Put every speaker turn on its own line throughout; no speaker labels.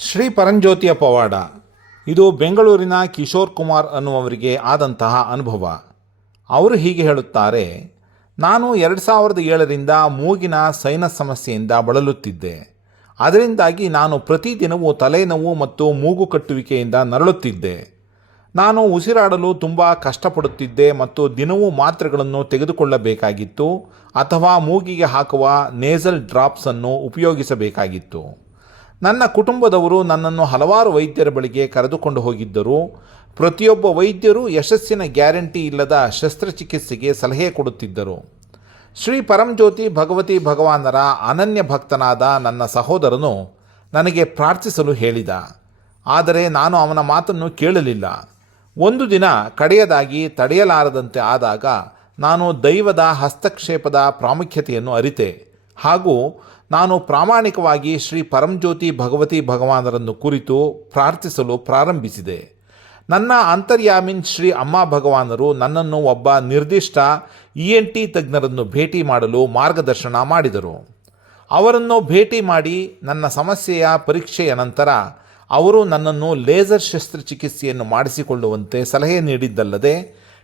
ಶ್ರೀ ಪರಂಜ್ಯೋತಿಯ ಪವಾಡ. ಇದು ಬೆಂಗಳೂರಿನ ಕಿಶೋರ್ ಕುಮಾರ್ ಅನ್ನುವವರಿಗೆ ಆದಂತಹ ಅನುಭವ. ಅವರು ಹೀಗೆ ಹೇಳುತ್ತಾರೆ, ನಾನು ಎರಡು ಸಾವಿರದ ಏಳರಿಂದ ಮೂಗಿನ ಸೈನಸ್ ಸಮಸ್ಯೆಯಿಂದ ಬಳಲುತ್ತಿದ್ದೆ. ಅದರಿಂದಾಗಿ ನಾನು ಪ್ರತಿದಿನವೂ ತಲೆನೋವು ಮತ್ತು ಮೂಗು ಕಟ್ಟುವಿಕೆಯಿಂದ ನರಳುತ್ತಿದ್ದೆ. ನಾನು ಉಸಿರಾಡಲು ತುಂಬ ಕಷ್ಟಪಡುತ್ತಿದ್ದೆ ಮತ್ತು ದಿನವೂ ಮಾತ್ರೆಗಳನ್ನು ತೆಗೆದುಕೊಳ್ಳಬೇಕಾಗಿತ್ತು ಅಥವಾ ಮೂಗಿಗೆ ಹಾಕುವ ನೇಸಲ್ ಡ್ರಾಪ್ಸನ್ನು ಉಪಯೋಗಿಸಬೇಕಾಗಿತ್ತು. ನನ್ನ ಕುಟುಂಬದವರು ನನ್ನನ್ನು ಹಲವಾರು ವೈದ್ಯರ ಬಳಿಗೆ ಕರೆದುಕೊಂಡು ಹೋಗಿದ್ದರು. ಪ್ರತಿಯೊಬ್ಬ ವೈದ್ಯರು ಯಶಸ್ಸಿನ ಗ್ಯಾರಂಟಿ ಇಲ್ಲದ ಶಸ್ತ್ರಚಿಕಿತ್ಸೆಗೆ ಸಲಹೆ ಕೊಡುತ್ತಿದ್ದರು. ಶ್ರೀ ಪರಂಜ್ಯೋತಿ ಭಗವತಿ ಭಗವಾನರ ಅನನ್ಯ ಭಕ್ತನಾದ ನನ್ನ ಸಹೋದರನು ನನಗೆ ಪ್ರಾರ್ಥಿಸಲು ಹೇಳಿದ. ಆದರೆ ನಾನು ಅವನ ಮಾತನ್ನು ಕೇಳಲಿಲ್ಲ. ಒಂದು ದಿನ ಕಡೆಯದಾಗಿ ತಡೆಯಲಾರದಂತೆ ಆದಾಗ ನಾನು ದೈವದ ಹಸ್ತಕ್ಷೇಪದ ಪ್ರಾಮುಖ್ಯತೆಯನ್ನು ಅರಿತೆ. ಹಾಗೂ ನಾನು ಪ್ರಾಮಾಣಿಕವಾಗಿ ಶ್ರೀ ಪರಂಜ್ಯೋತಿ ಭಗವತಿ ಭಗವಾನರನ್ನು ಕುರಿತು ಪ್ರಾರ್ಥಿಸಲು ಪ್ರಾರಂಭಿಸಿದೆ. ನನ್ನ ಅಂತರ್ಯಾಮಿನ್ ಶ್ರೀ ಅಮ್ಮ ಭಗವಾನರು ನನ್ನನ್ನು ಒಬ್ಬ ನಿರ್ದಿಷ್ಟ ಇ ಎನ್ ಟಿ ತಜ್ಞರನ್ನು ಭೇಟಿ ಮಾಡಲು ಮಾರ್ಗದರ್ಶನ ಮಾಡಿದರು. ಅವರನ್ನು ಭೇಟಿ ಮಾಡಿ ನನ್ನ ಸಮಸ್ಯೆಯ ಪರೀಕ್ಷೆಯ ನಂತರ ಅವರು ನನ್ನನ್ನು ಲೇಸರ್ ಶಸ್ತ್ರಚಿಕಿತ್ಸೆಯನ್ನು ಮಾಡಿಸಿಕೊಳ್ಳುವಂತೆ ಸಲಹೆ ನೀಡಿದ್ದಲ್ಲದೆ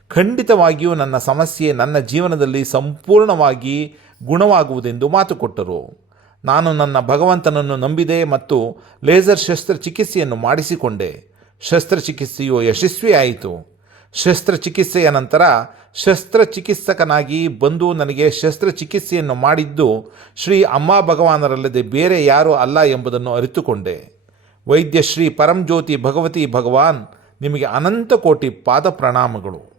ಖಂಡಿತವಾಗಿಯೂ ನನ್ನ ಸಮಸ್ಯೆ ನನ್ನ ಜೀವನದಲ್ಲಿ ಸಂಪೂರ್ಣವಾಗಿ ಗುಣವಾಗುವುದೆಂದು ಮಾತು ಕೊಟ್ಟರು. ನಾನು ನನ್ನ ಭಗವಂತನನ್ನು ನಂಬಿದೆ ಮತ್ತು ಲೇಸರ್ ಶಸ್ತ್ರಚಿಕಿತ್ಸೆಯನ್ನು ಮಾಡಿಸಿಕೊಂಡೆ. ಶಸ್ತ್ರಚಿಕಿತ್ಸೆಯು ಯಶಸ್ವಿಯಾಯಿತು. ಶಸ್ತ್ರಚಿಕಿತ್ಸೆಯ ನಂತರ ಶಸ್ತ್ರಚಿಕಿತ್ಸಕನಾಗಿ ಬಂದು ನನಗೆ ಶಸ್ತ್ರಚಿಕಿತ್ಸೆಯನ್ನು ಮಾಡಿದ್ದು ಶ್ರೀ ಅಮ್ಮ ಭಗವಾನರಲ್ಲದೆ ಬೇರೆ ಯಾರೂ ಅಲ್ಲ ಎಂಬುದನ್ನು ಅರಿತುಕೊಂಡೆ. ವೈದ್ಯ ಶ್ರೀ ಪರಂಜ್ಯೋತಿ ಭಗವತಿ ಭಗವಾನ್ ನಿಮಗೆ ಅನಂತ ಕೋಟಿ ಪಾದ ಪ್ರಣಾಮಗಳು.